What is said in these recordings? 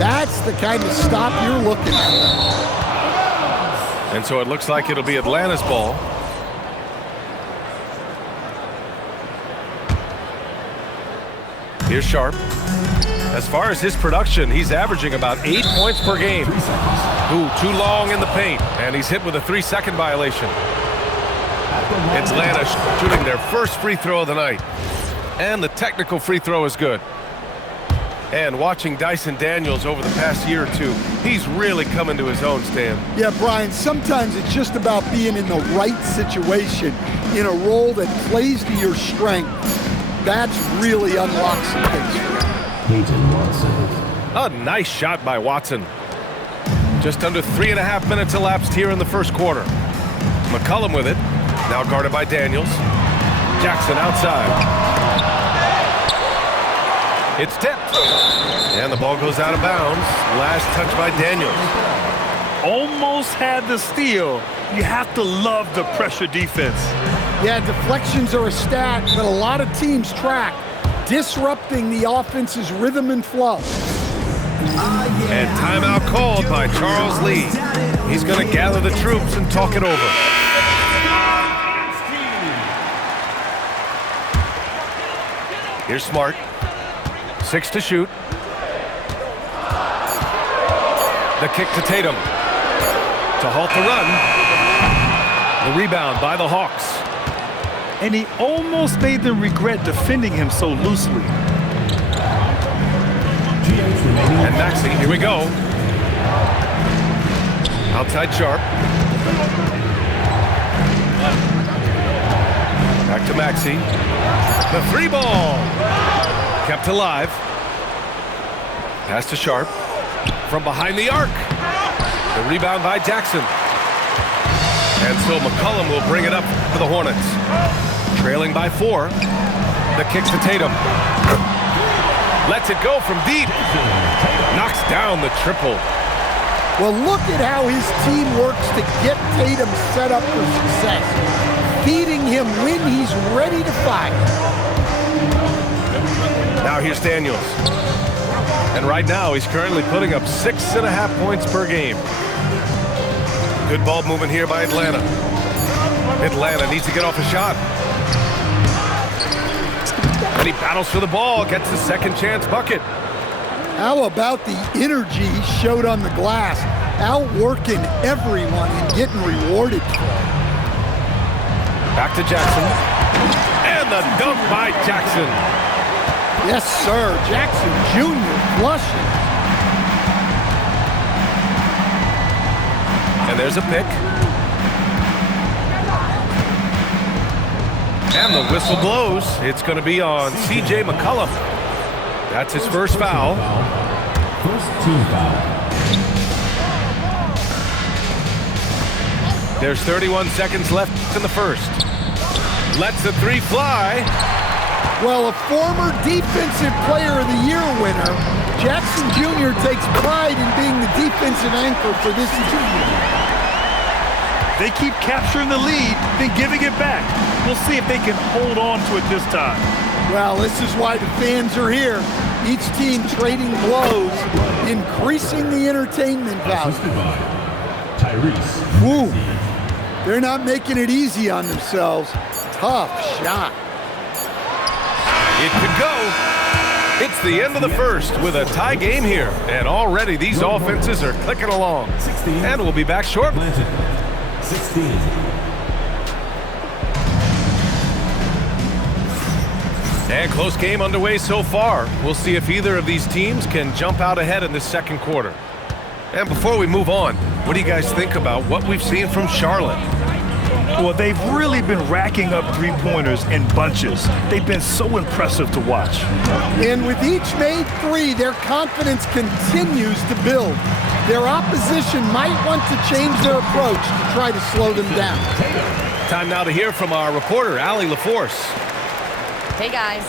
That's the kind of stop you're looking for. And so it looks like it'll be Atlanta's ball. Here's Sharp. As far as his production, he's averaging about 8 points per game. Ooh, too long in the paint, and he's hit with a 3-second violation. It's Atlanta shooting their first free throw of the night. And the technical free throw is good. And watching Dyson Daniels over the past year or two, he's really come into his own, Stan. Yeah, Brian, sometimes it's just about being in the right situation, in a role that plays to your strength. That's really unlocks some things for him. A nice shot by Watson. Just under 3.5 minutes elapsed here in the first quarter. McCollum with it. Now guarded by Daniels. Jackson outside. It's tipped. And the ball goes out of bounds. Last touch by Daniels. Almost had the steal. You have to love the pressure defense. Yeah, deflections are a stat that a lot of teams track, disrupting the offense's rhythm and flow. And timeout called by Charles Lee. He's going to gather the troops and talk it over. Here's Smart. 6 to shoot. The kick to Tatum. To halt the run. The rebound by the Hawks. And he almost made them regret defending him so loosely. And Maxey, here we go. Outside Sharp. Back to Maxey. The 3 ball. Kept alive. Pass to Sharp. From behind the arc. The rebound by Jackson. And so McCollum will bring it up for the Hornets. Trailing by 4. The kick to Tatum. Lets it go from deep. Knocks down the triple. Well, look at how his team works to get Tatum set up for success. Feeding him when he's ready to fire. Now here's Daniels. And right now he's currently putting up 6.5 points per game. Good ball movement here by Atlanta. Atlanta needs to get off a shot. And he battles for the ball, gets the second chance bucket. How about the energy he showed on the glass, outworking everyone and getting rewarded for it. Back to Jackson. And the dunk by Jackson. Yes, sir. Jackson Jr. flushing. And there's a pick. And the whistle blows. It's going to be on C.J. McCollum. That's his first foul. First team foul. There's 31 seconds left in the first. Lets the 3 fly. Well, a former Defensive Player of the Year winner, Jackson Jr. takes pride in being the defensive anchor for this team. They keep capturing the lead, then giving it back. We'll see if they can hold on to it this time. Well, this is why the fans are here. Each team trading blows, increasing the entertainment value. Tyrese. Woo. They're not making it easy on themselves. Tough shot. It could go. It's the end of the first with a tie game here. And already these offenses are clicking along. And we'll be back shortly. 16. And close game underway so far. We'll see if either of these teams can jump out ahead in this second quarter. And before we move on, what do you guys think about what we've seen from Charlotte? Well, they've really been racking up three-pointers in bunches. They've been so impressive to watch. And with each made 3, their confidence continues to build. Their opposition might want to change their approach to try to slow them down. Time now to hear from our reporter, Allie LaForce. Hey guys,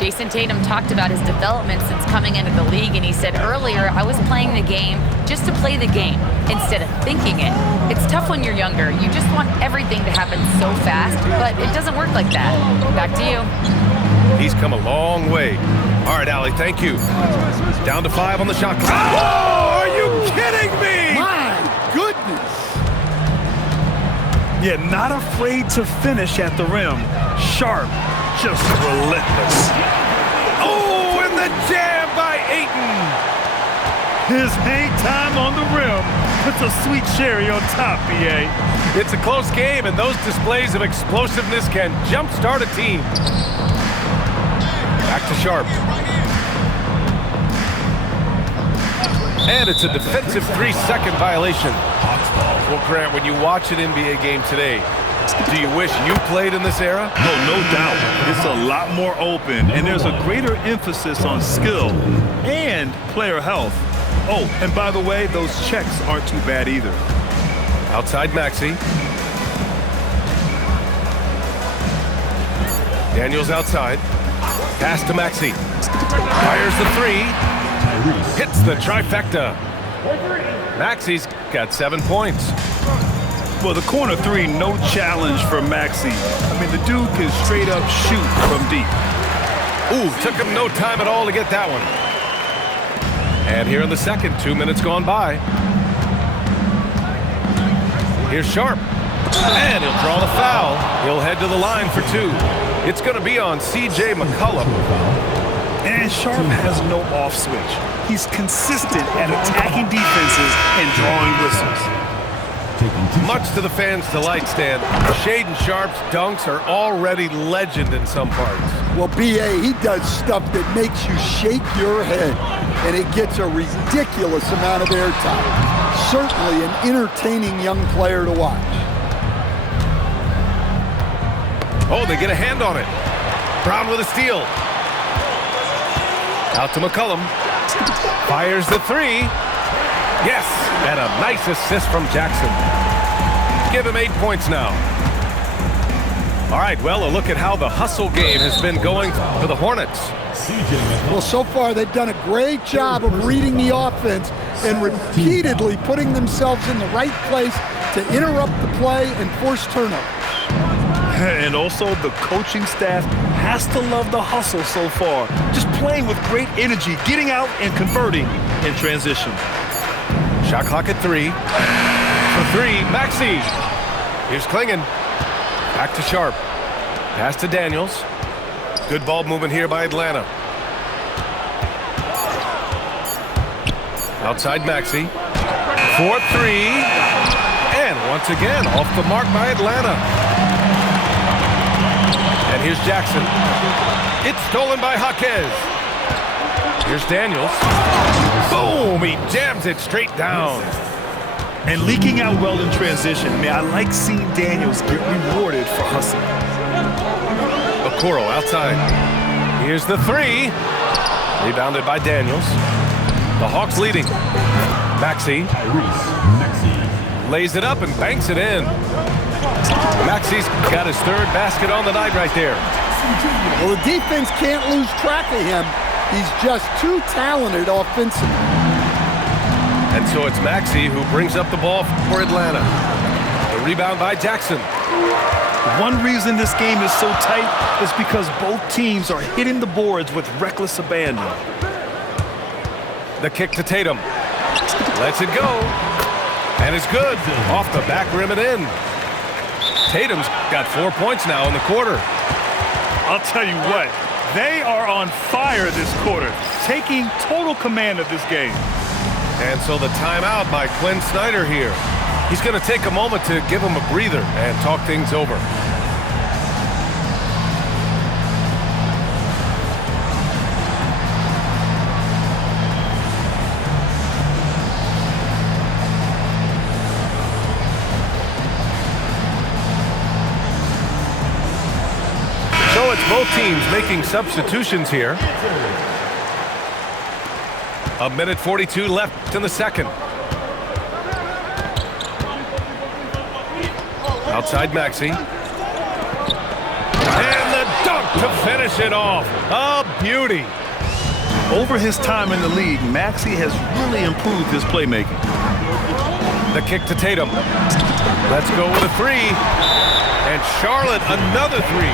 Jason Tatum talked about his development since coming into the league, and he said earlier, I was playing the game just to play the game instead of thinking it. It's tough when you're younger. You just want everything to happen so fast, but it doesn't work like that. Back to you. He's come a long way. All right, Allie, thank you. Down to 5 on the shot clock. Oh, are you kidding me? My goodness. Yeah, not afraid to finish at the rim. Sharp, just relentless. Oh, and the jam by Ayton. His hang time on the rim puts a sweet cherry on top, BA. It's a close game, and those displays of explosiveness can jumpstart a team. Back to Sharp. And it's a defensive 3-second violation. Well, Grant, when you watch an NBA game today, do you wish you played in this era? No doubt. It's a lot more open, and there's a greater emphasis on skill and player health. Oh, and by the way, those checks aren't too bad either. Outside Maxey. Daniels outside. Pass to Maxey. Fires the 3. Hits the trifecta. Maxey's got 7 points. Well, the corner 3, no challenge for Maxey. I mean, the dude can straight up shoot from deep. Ooh, took him no time at all to get that one. And here in the second, 2 minutes gone by. Here's Sharp. And he'll draw the foul. He'll head to the line for 2. It's going to be on C.J. McCollum. And Sharp has no off switch. He's consistent at attacking defenses and drawing whistles. Much to the fans' delight, Stan, Shaedon Sharp's dunks are already legend in some parts. Well, B.A., he does stuff that makes you shake your head, and it gets a ridiculous amount of airtime. Certainly an entertaining young player to watch. Oh, they get a hand on it. Brown with a steal. Out to McCollum. Fires the 3. Yes, and a nice assist from Jackson. Give him 8 points now. All right, well, a look at how the hustle game has been going for the Hornets. Well, so far they've done a great job of reading the offense and repeatedly putting themselves in the right place to interrupt the play and force turnovers. And also, the coaching staff has to love the hustle so far. Just playing with great energy, getting out and converting in transition. Shot clock at 3. For 3, Maxey. Here's Klingon. Back to Sharp. Pass to Daniels. Good ball movement here by Atlanta. Outside Maxey. For 3. And once again, off the mark by Atlanta. And here's Jackson. It's stolen by Jaquez. Here's Daniels. Boom! He jams it straight down. And leaking out well in transition. Man, I like seeing Daniels get rewarded for hustling. Okoro outside. Here's the 3. Rebounded by Daniels. The Hawks leading. Maxey. Lays it up and banks it in. Maxey's got his 3rd basket on the night right there. Well, the defense can't lose track of him. He's just too talented offensively. And so it's Maxey who brings up the ball for Atlanta. The rebound by Jackson. One reason this game is so tight is because both teams are hitting the boards with reckless abandon. The kick to Tatum. Lets it go. And it's good. Off the back rim and in. Tatum's got 4 points now in the quarter. I'll tell you what, they are on fire this quarter, taking total command of this game. And so the timeout by Quinn Snyder here. He's going to take a moment to give him a breather and talk things over. So it's both teams making substitutions here. 1:42 left in the second. Outside Maxey. And the dunk to finish it off. A beauty. Over his time in the league, Maxey has really improved his playmaking. The kick to Tatum. Let's go with a 3. And Charlotte another 3.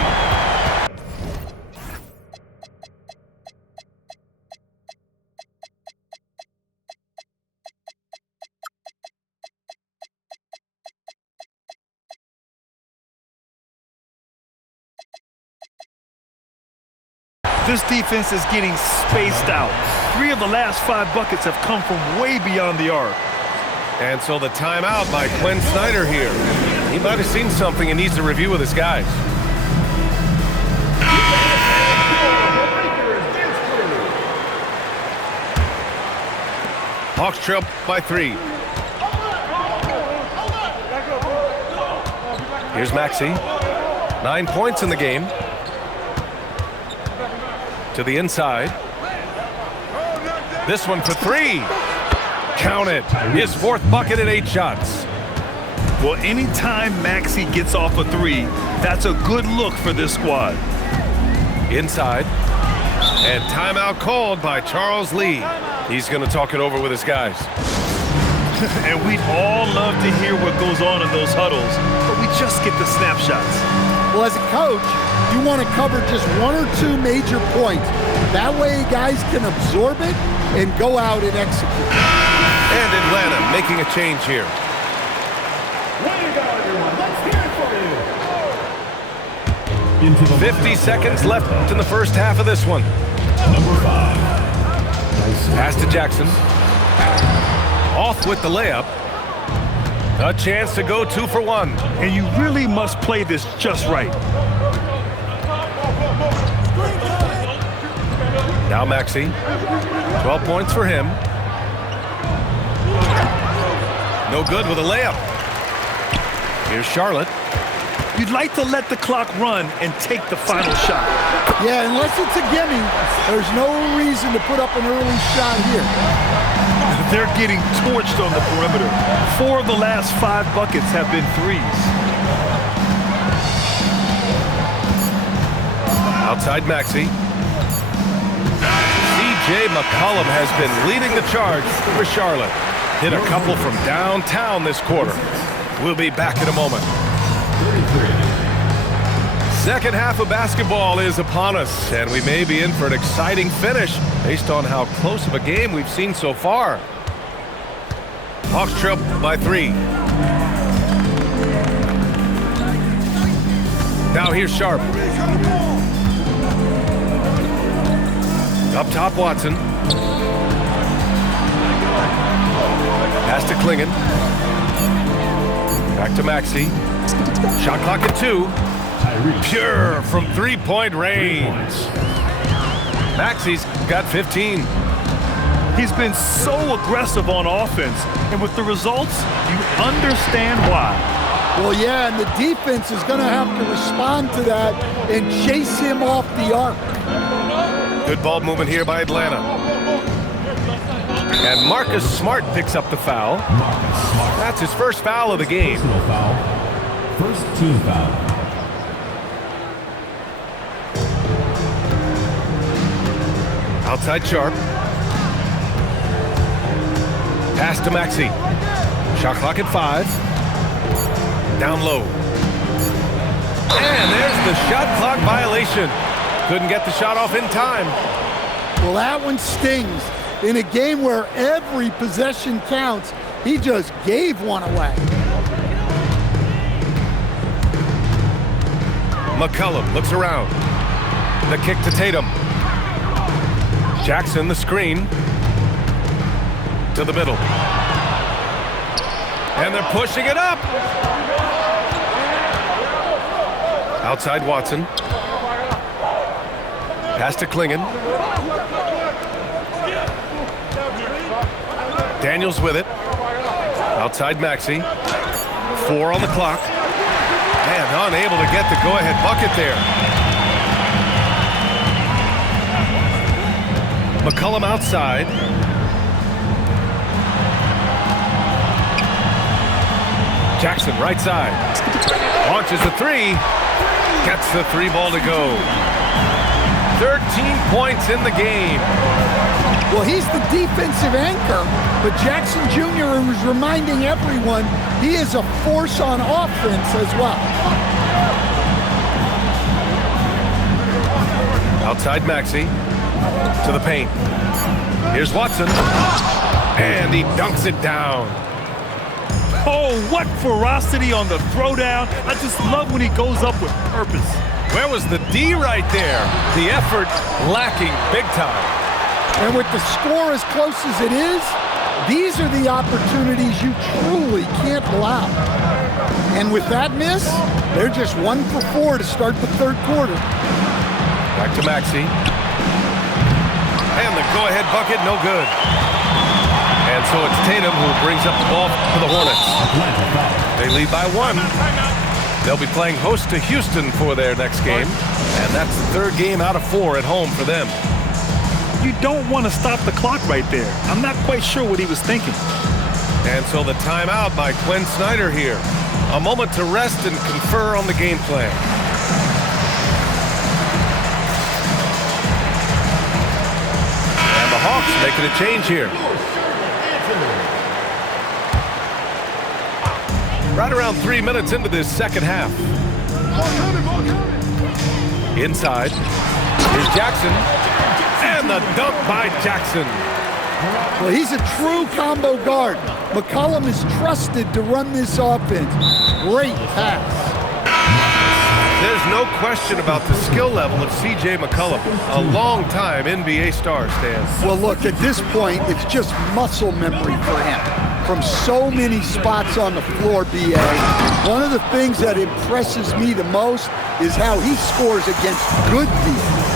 This defense is getting spaced out. 3 of the last 5 buckets have come from way beyond the arc. And so the timeout by Quinn Snyder here. He might have seen something and needs to review with his guys. Hawks trail by 3. Here's Maxey. 9 points in the game. To the inside. This one for 3. Count it. His 4th bucket at 8 shots. Well, anytime Maxey gets off a 3, that's a good look for this squad. Inside. And timeout called by Charles Lee. He's going to talk it over with his guys. And we'd all love to hear what goes on in those huddles, but we just get the snapshots. Well, as a coach, you want to cover just 1 or 2 major points. That way guys can absorb it and go out and execute. And Atlanta making a change here. Way to go, everyone. Let's hear it for you. Into the 50 seconds left in the first half of this one. number 5. Pass to Jackson. Off with the layup. A chance to go 2 for 1. And you really must play this just right. Now Maxey. 12 points for him. No good with a layup. Here's Charlotte. You'd like to let the clock run and take the final shot. Yeah, unless it's a gimme, there's no reason to put up an early shot here. They're getting torched on the perimeter. 4 of the last 5 buckets have been 3s. Outside Maxey. C.J. McCollum has been leading the charge for Charlotte. Hit a couple from downtown this quarter. We'll be back in a moment. 33. Second half of basketball is upon us, and we may be in for an exciting finish based on how close of a game we've seen so far. Hawks trail by 3. Now here's Sharp. Up top, Watson. Pass to Klingon. Back to Maxey. Shot clock at 2. Pure from 3-point range. Maxey's got 15. He's been so aggressive on offense, and with the results, you understand why. Well, yeah, and the defense is going to have to respond to that and chase him off the arc. Good ball movement here by Atlanta. And Marcus Smart picks up the foul. That's his first foul of the game. Personal foul. First team foul. Outside Sharp. Pass to Maxey. Shot clock at 5. Down low. And there's the shot clock violation. Couldn't get the shot off in time. Well, that one stings. In a game where every possession counts, he just gave one away. McCollum looks around. The kick to Tatum. Jackson the screen. To the middle. And they're pushing it up. Outside Watson. Pass to Klingon. Daniels with it. Outside Maxey. 4 on the clock. And unable to get the go-ahead bucket there. McCollum outside. Jackson right side. Launches the 3. Gets the 3 ball to go. 13 points in the game. Well, he's the defensive anchor, but Jackson Jr. is reminding everyone he is a force on offense as well. Outside Maxey. To the paint. Here's Watson. And he dunks it down. Oh, what ferocity on the throwdown. I just love when he goes up with purpose. Where was the D right there? The effort lacking big time. And with the score as close as it is, these are the opportunities you truly can't allow. And with that miss, they're just 1 for 4 to start the third quarter. Back to Maxey. And the go-ahead bucket, no good. And so it's Tatum who brings up the ball for the Hornets. They lead by 1. They'll be playing host to Houston for their next game. And that's the third game out of 4 at home for them. You don't want to stop the clock right there. I'm not quite sure what he was thinking. And so the timeout by Quinn Snyder here. A moment to rest and confer on the game plan. And the Hawks making a change here. Right around 3 minutes into this second half. Inside. Here's Jackson. And the dunk by Jackson. Well, he's a true combo guard. McCollum is trusted to run this offense. Great pass. There's no question about the skill level of C.J. McCollum, a long-time NBA star, Stan. Well, look, at this point, it's just muscle memory for him. From so many spots on the floor, B.A., one of the things that impresses me the most is how he scores against good defense.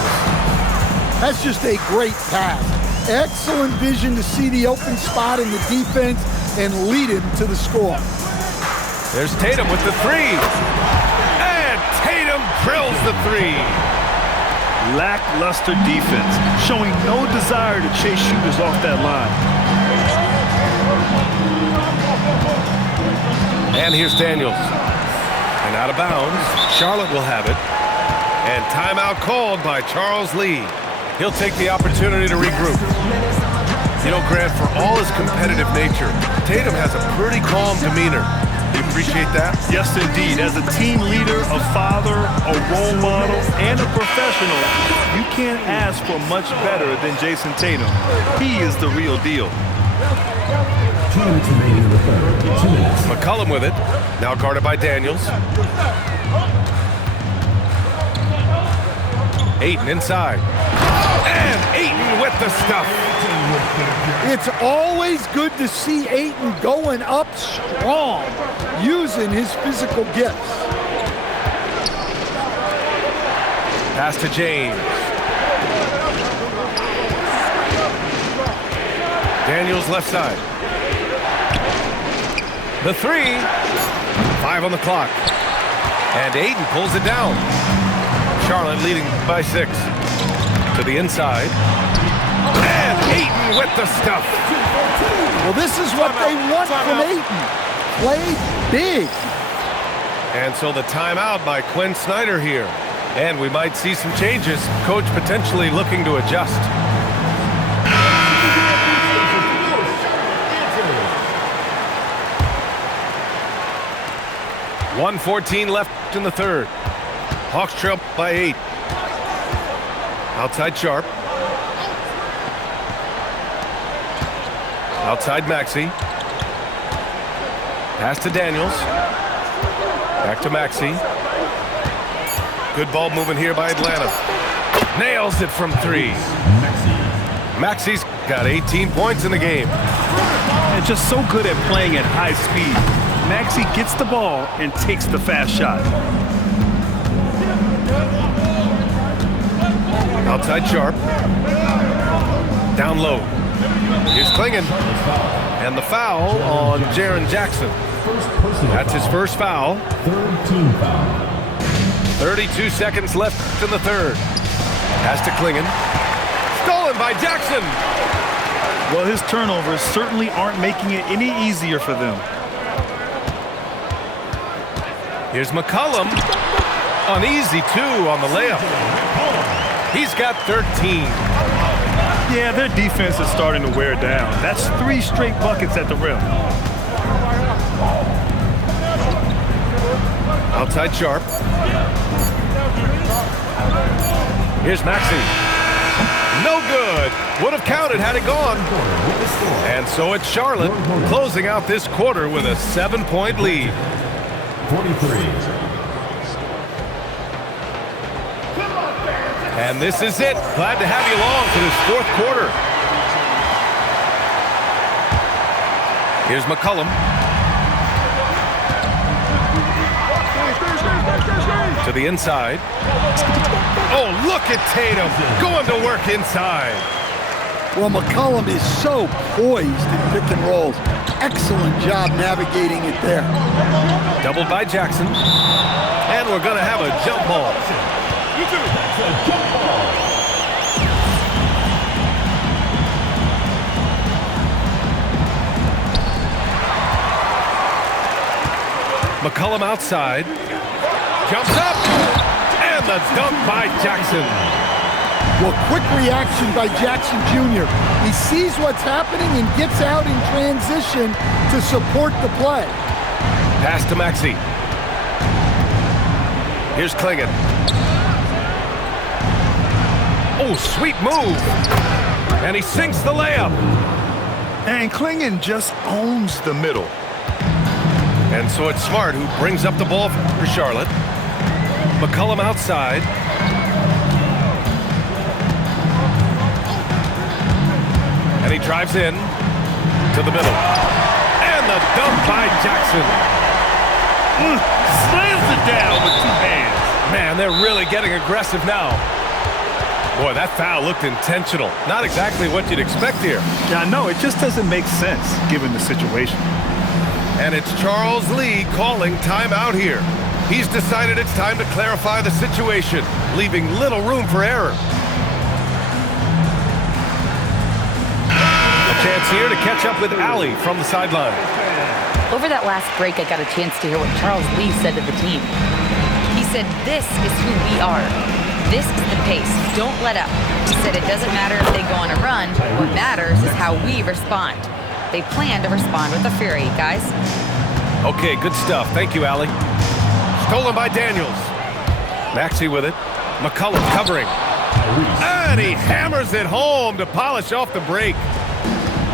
That's just a great pass. Excellent vision to see the open spot in the defense and lead him to the score. There's Tatum with the 3. And Tatum drills the 3. Lackluster defense, showing no desire to chase shooters off that line. And here's Daniels. And out of bounds, Charlotte will have it. And timeout called by Charles Lee. He'll take the opportunity to regroup. You know, Grant, for all his competitive nature, Tatum has a pretty calm demeanor. Do you appreciate that? Yes, indeed. As a team leader, a father, a role model, and a professional, you can't ask for much better than Jason Tatum. He is the real deal. 2 minutes remaining in the third. 2 minutes. McCollum with it. Now guarded by Daniels. Ayton inside. And Ayton with the stuff. It's always good to see Ayton going up strong, using his physical gifts. Pass to James. Daniels left side. The 3. 5 on the clock. And Ayton pulls it down. Charlotte leading by 6. To the inside. And Ayton with the stuff. Well, this is what they want from Ayton. Play big. And so the timeout by Quinn Snyder here. And we might see some changes. Coach potentially looking to adjust. .114 left in the third. Hawks trail by 8. Outside Sharp. Outside Maxey. Pass to Daniels. Back to Maxey. Good ball movement here by Atlanta. Nails it from 3. Maxey's got 18 points in the game. And just so good at playing at high speed. Maxey gets the ball and takes the fast shot. Outside Sharp. Down low. Here's Klingon. And the foul on Jaren Jackson. That's his first foul. 3rd team foul. 32 seconds left in the third. Pass to Klingon. Stolen by Jackson. Well, his turnovers certainly aren't making it any easier for them. Here's McCollum. An easy 2 on the layup. He's got 13. Yeah, their defense is starting to wear down. That's 3 straight buckets at the rim. Outside Sharp. Here's Maxey. No good. Would have counted had it gone. And so it's Charlotte closing out this quarter with a 7-point lead. 43. And this is it. Glad to have you along for this fourth quarter. Here's McCollum. To the inside. Oh, look at Tatum going to work inside. Well, McCollum is so poised in pick and rolls. Excellent job navigating it there. Doubled by Jackson. And we're going to have a jump ball. McCollum outside. Jumps up. And the dunk by Jackson. Well, quick reaction by Jackson Jr. He sees what's happening and gets out in transition to support the play. Pass to Maxey. Here's Klingon. Oh, sweet move. And he sinks the layup. And Klingon just owns the middle. And so it's Smart who brings up the ball for Charlotte. McCollum outside. And he drives in to the middle. And the dunk by Jackson. Slams it down with two hands. Man, they're really getting aggressive now. Boy, that foul looked intentional. Not exactly what you'd expect here. Yeah, I know. It just doesn't make sense given the situation. And it's Charles Lee calling timeout here. He's decided it's time to clarify the situation, leaving little room for error. A chance here to catch up with Allie from the sideline. Over that last break, I got a chance to hear what Charles Lee said to the team. He said, "This is who we are. This is the pace. Don't let up." He said it doesn't matter if they go on a run. What matters is how we respond. They plan to respond with a fury, guys. Okay, good stuff. Thank you, Allie. Stolen by Daniels. Maxey with it. McCollum covering. And he hammers it home to polish off the break.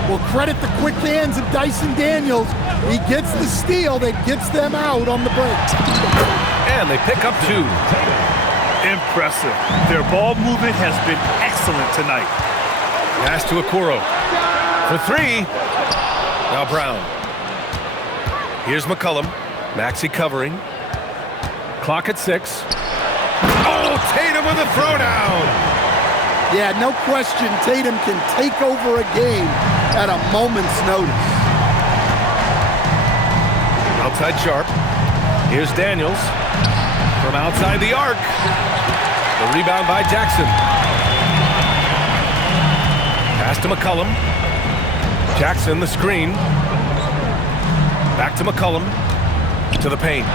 Well, credit the quick hands of Dyson Daniels. He gets the steal that gets them out on the break. And they pick up two. Impressive. Their ball movement has been excellent tonight. Pass to Okoro. For three. Now Brown. Here's McCollum. Maxey covering. Clock at 6. Oh, Tatum with a throwdown. Yeah, no question, Tatum can take over a game at a moment's notice. Outside Sharp. Here's Daniels. From outside the arc. The rebound by Jackson. Pass to McCollum. Jackson, the screen. Back to McCollum. To the paint.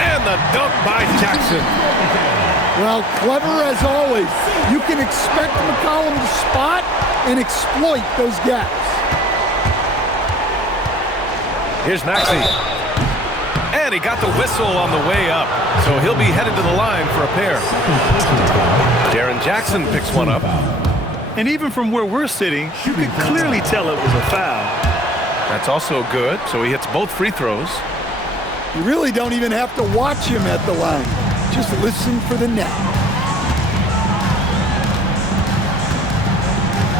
And the dunk by Jackson. Well, clever as always. You can expect McCollum to spot and exploit those gaps. Here's Maxey. And he got the whistle on the way up. So he'll be headed to the line for a pair. Jaren Jackson picks one up. And even from where we're sitting, you could clearly tell it was a foul. That's also good. So he hits both free throws. You really don't even have to watch him at the line. Just listen for the net.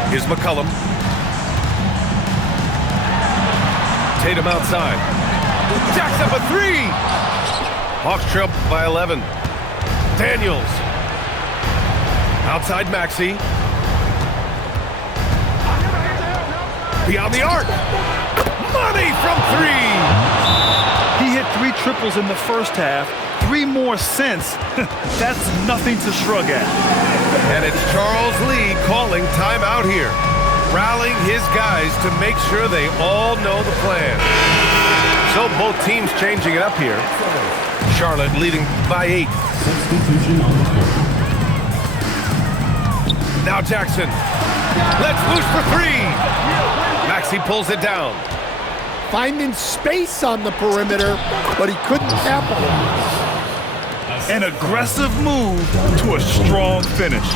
Here's McCollum. Tatum outside. Jacks up a three. Hawks trail by 11. Daniels. Outside Maxey. Beyond the arc. Money from three. He hit 3 triples in the first half. 3 more since. That's nothing to shrug at. And it's Charles Lee calling timeout here, rallying his guys to make sure they all know the plan. So both teams changing it up here. Charlotte leading by 8. Substitution on the court. Now Jackson. Let's loose for 3. Maxey pulls it down. Finding space on the perimeter, but he couldn't capitalize. An aggressive move to a strong finish.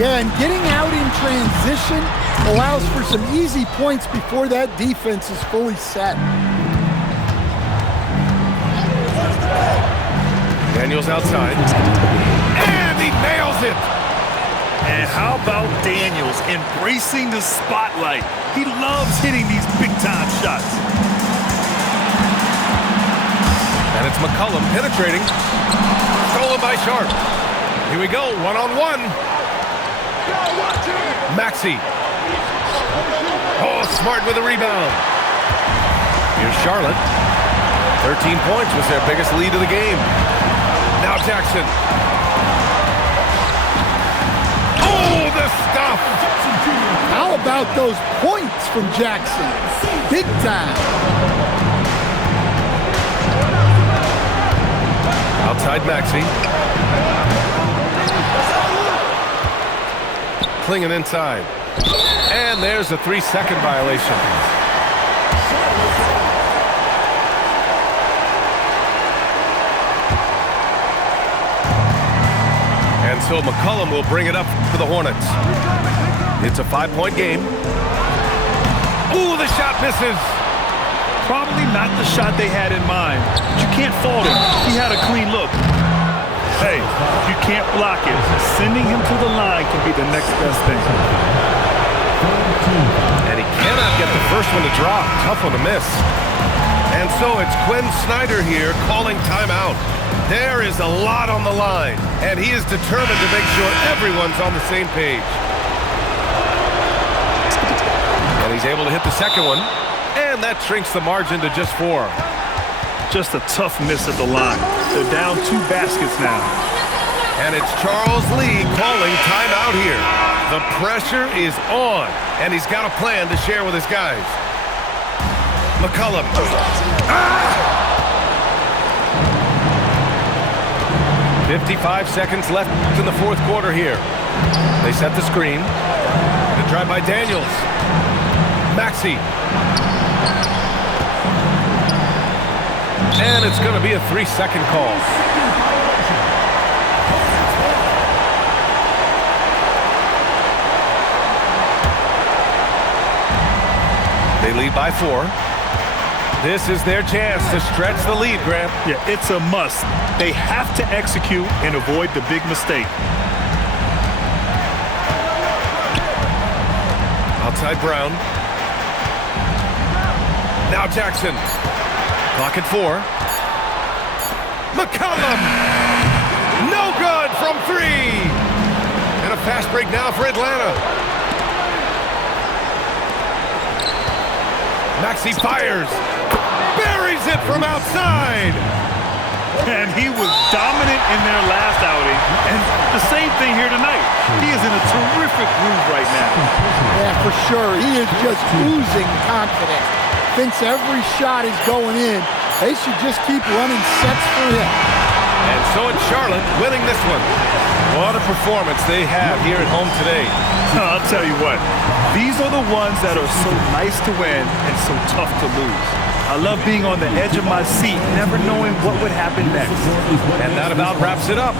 Yeah, and getting out in transition allows for some easy points before that defense is fully set. Daniels outside. And he nails it. And how about Daniels embracing the spotlight? He loves hitting these big-time shots. And it's McCollum penetrating. Stolen by Sharp. Here we go, one-on-one. Maxey. Oh, Smart with a rebound. Here's Charlotte. 13 points was their biggest lead of the game. Now Jackson. Oh, the stuff! How about those points from Jackson? Big time. Outside Maxey. Klinging inside. And there's a 3-second violation. And so McCollum will bring it up for the Hornets. It's a 5-point game. Ooh, the shot misses. Probably not the shot they had in mind, but you can't fault him. He had a clean look. Hey, you can't block it. Sending him to the line can be the next best thing. And he cannot get the first one to drop. Tough one to miss. And so it's Quinn Snyder here calling timeout. There is a lot on the line, and he is determined to make sure everyone's on the same page. And he's able to hit the second one, and that shrinks the margin to just 4. Just a tough miss at the line. They're down 2 baskets now. And it's Charles Lee calling timeout here. The pressure is on, and he's got a plan to share with his guys. McCollum. 55 seconds left in the fourth quarter here. They set the screen. The drive by Daniels. Maxey. And it's going to be a 3-second call. They lead by 4. This is their chance to stretch the lead, Grant. Yeah, it's a must. They have to execute and avoid the big mistake. Outside Brown. Now Jackson. Clock at 4. McCollum! No good from 3! And a fast break now for Atlanta. Maxey fires. Buries it from outside. And he was dominant in their last outing. And the same thing here tonight. He is in a terrific groove right now. Yeah, for sure. He is just oozing confidence. Thinks every shot is going in. They should just keep running sets for him. And so it's Charlotte winning this one. What a performance they have here at home today. I'll tell you what. These are the ones that are so nice to win and so tough to lose. I love being on the edge of my seat, never knowing what would happen next. And that about wraps it up.